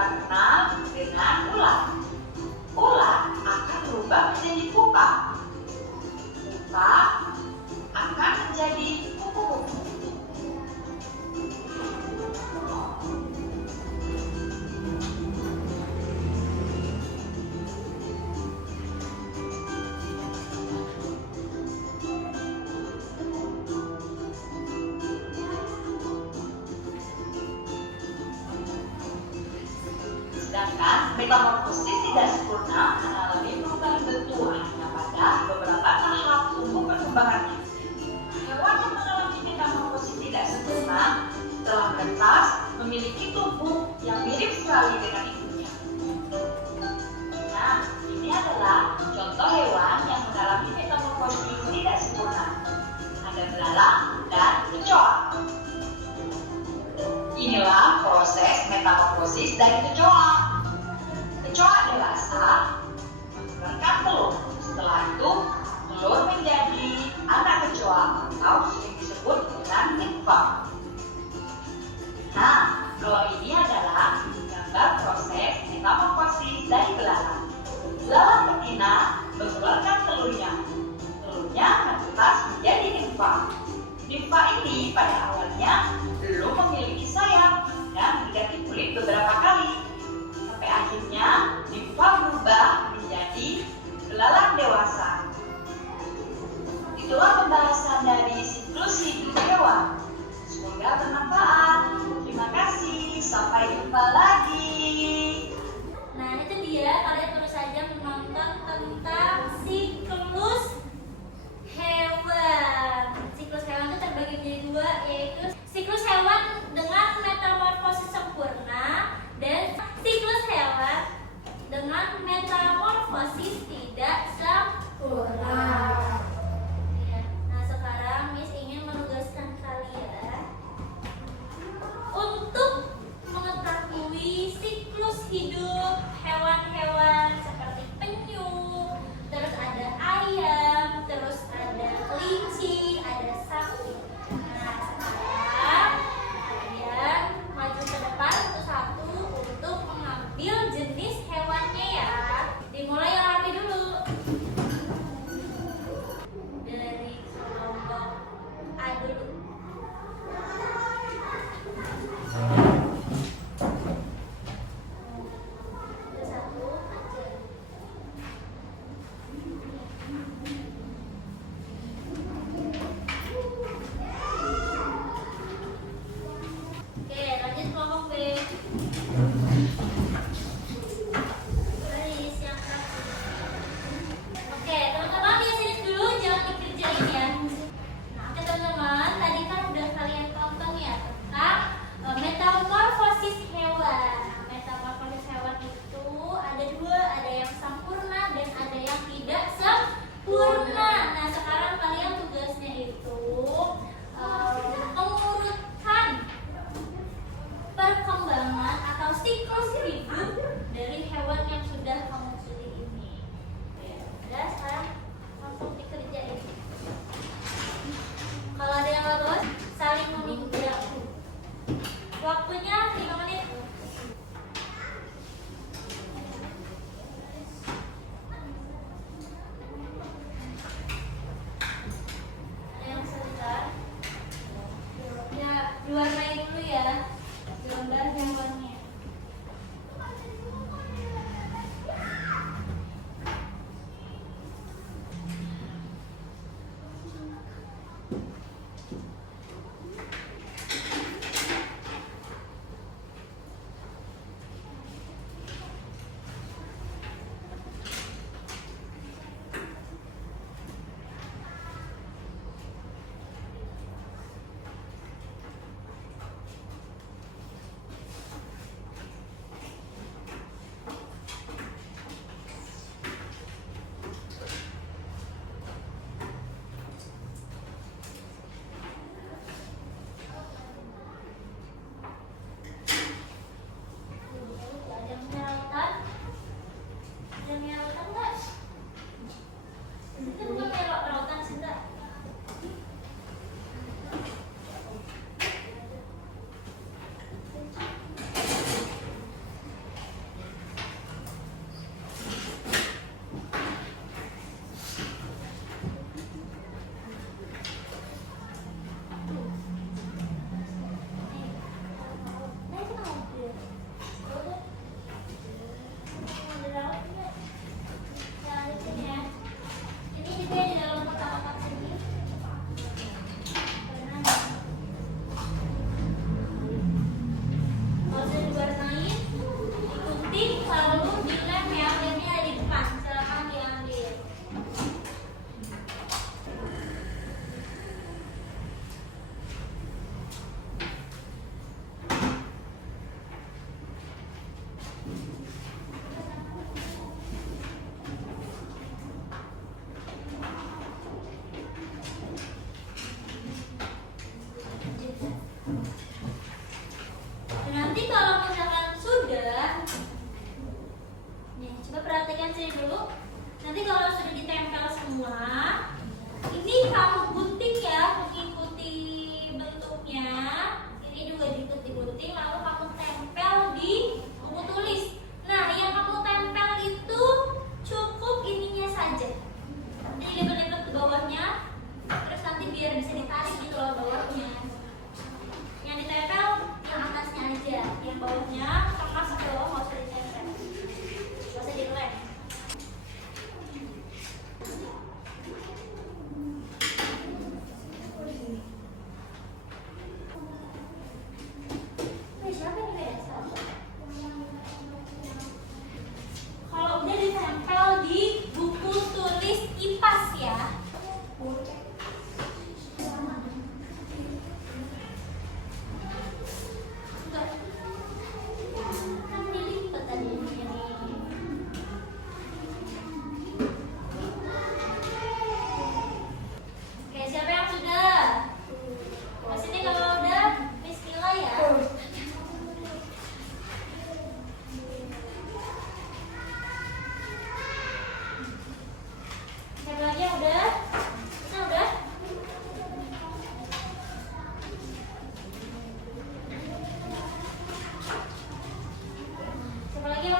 kita kenal dengan ulat. Ulat akan berubah menjadi pupa. Pupa akan menjadi kupu-kupu. Sedangkan metamorfosis tidak sempurna mengalami perubahan bentuk hanya pada beberapa tahap tumbuh perkembangannya. Hewan yang mengalami metamorfosis tidak sempurna telah menetas memiliki tubuh yang mirip sekali dengan ibunya. Nah, ini adalah contoh hewan yang mengalami metamorfosis tidak sempurna. Ada belalang dan kecoa. Inilah proses metamorfosis dari kecoa. Kecoa dewasa mengeluarkan telur. Setelah itu, telur menjadi anak kecoa atau sering disebut dengan nimfa. Nah, kalau ini adalah gambar proses metamorfosis dari belalang. Belalang betina mengeluarkan telurnya. Telurnya menetas menjadi nimfa. Nimfa ini pada awalnya belum memiliki sayap dan berganti kulit beberapa kali. Sampai akhirnya nimfa berubah menjadi belalang dewasa. Itulah pembahasan dari siklus hidup hewan. Semoga bermanfaat. Terima kasih. Sampai jumpa lagi. Nah, itu dia, kalian baru saja menonton tentang siklus hewan. Siklus hewan itu terbagi menjadi dua, yaitu siklus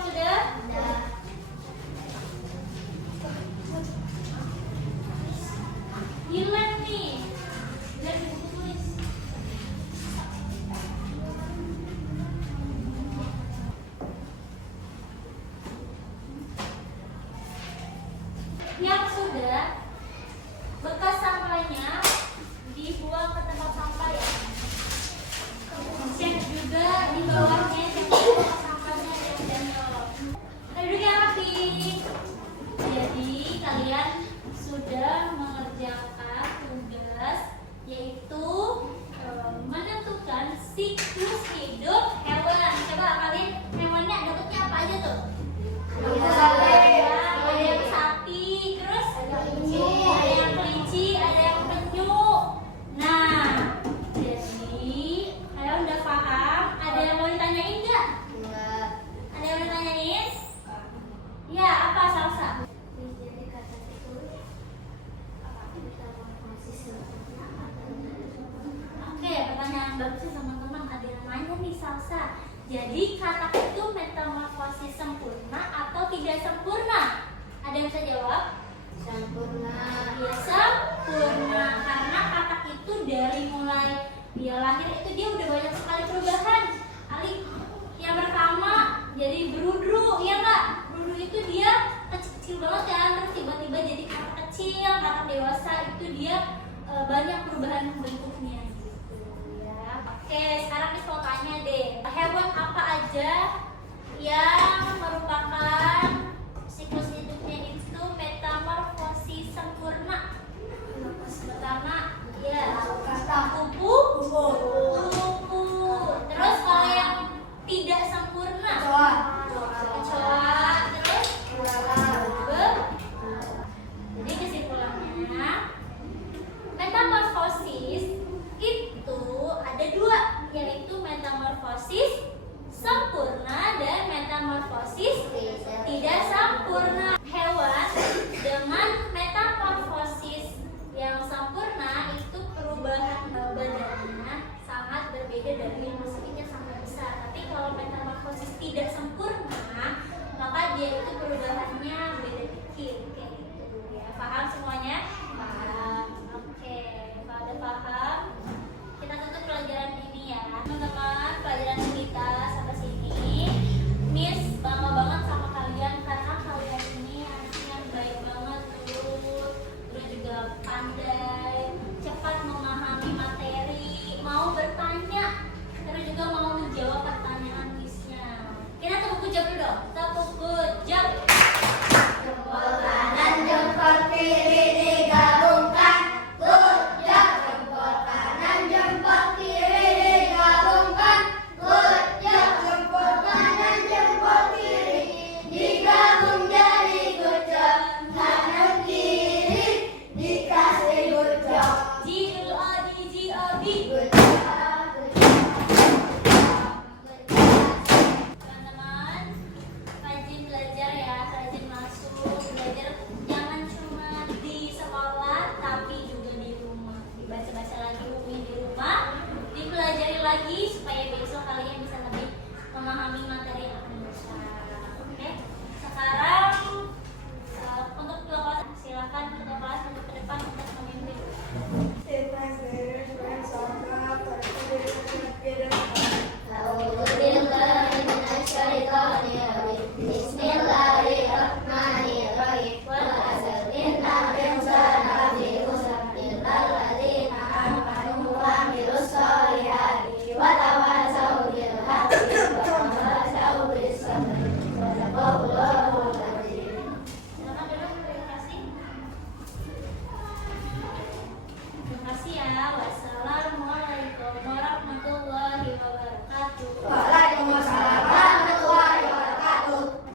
yang sudah? Hilang nih. Biar buku tulis. Yang sudah, bekas sampahnya dibuang ke tempat sampah ya. Cek juga di bawahnya, cek bekas sampahnya dan jawab. Duduk yang rapi. Jadi kalian sudah mengerjakan tugas yaitu menentukan siklus hidup hewan. Coba kalian hewannya bentuknya apa aja tuh? Ada yang sapi, terus ada yang kelinci, ada yang penyu. Nah, jadi kalian udah paham? Ada yang mau ditanyain nggak? Ada yang mau ditanyain? Ya, apa Salsa? Oke, pertanyaan bagus teman-teman. Ada yang nanya nih Salsa. Jadi katak itu metamorfosis sempurna atau tidak sempurna? Ada yang bisa jawab? Sempurna. Ya sempurna, karena katak itu dari mulai dia lahir itu dia udah banyak sekali perubahan. Ali, yang pertama jadi berudru, ya nggak? Berudru itu dia kecil-kecil banget kan, terus tiba-tiba jadi katak kecil, katak dewasa itu dia banyak perubahan bentuknya gitu ya. Oke, sekarang Miss mau tanya deh, hewan apa aja yang merupakan siklus hidupnya itu metamorfosis sempurna? Pertama, ya kupu. Terus kalau yang tidak sempurna, kecoa. Terus jadi kesimpulannya, metamorfosis itu ada dua, yaitu metamorfosis sempurna dan metamorfosis tidak sempurna. Hewan dengan metamorfosis yang sempurna itu perubahan badannya sangat berbeda dari yang kecil sampai besar. Tapi kalau metamorfosis tidak sempurna, maka dia itu perubahannya beda dikit kayak gitu ya. Paham semuanya? Paham. Oke, kalau udah paham, kita tutup pelajaran ini ya. Teman-teman, pelajaran kita sampai sini. Miss bangga banget sama kalian karena kalian ini anaknya yang baik banget, terus juga pandai, cepat memahami materi, mau bertanya, terus juga mau menjawab pertanyaan Missnya. Kita tepuk jam dulu dong. Tepuk jam. Jempol kanan, jempol kiri digabungkan. Good job. Jempol kanan, jempol kiri digabungkan. Good job. Jempol kanan, jempol kiri digabung jadi good job. Kanan kiri dikasih good job. G-O-D, G-O-D. Good job. Good job. Teman-teman, rajin belajar ya, rajin masuk belajar. Jangan cuma di sekolah, tapi juga di rumah. Dibaca-baca lagi bukunya di rumah, dipelajari lagi supaya besok kalian bisa lebih memahami materi yang akan besar. Oke, sekarang untuk ketua kelas silakan ketua kelas untuk ke depan untuk memimpin. Bismillahirrahmanirrahim. Wal asr innal insana lafi khusr illa alladziina aamanu wa 'amilus sholihati wa tawassaw bil haqqi wa tawassaw bis sabr. Shadaqallahul azim. Silakan duduk, terima kasih. Terima kasih ya.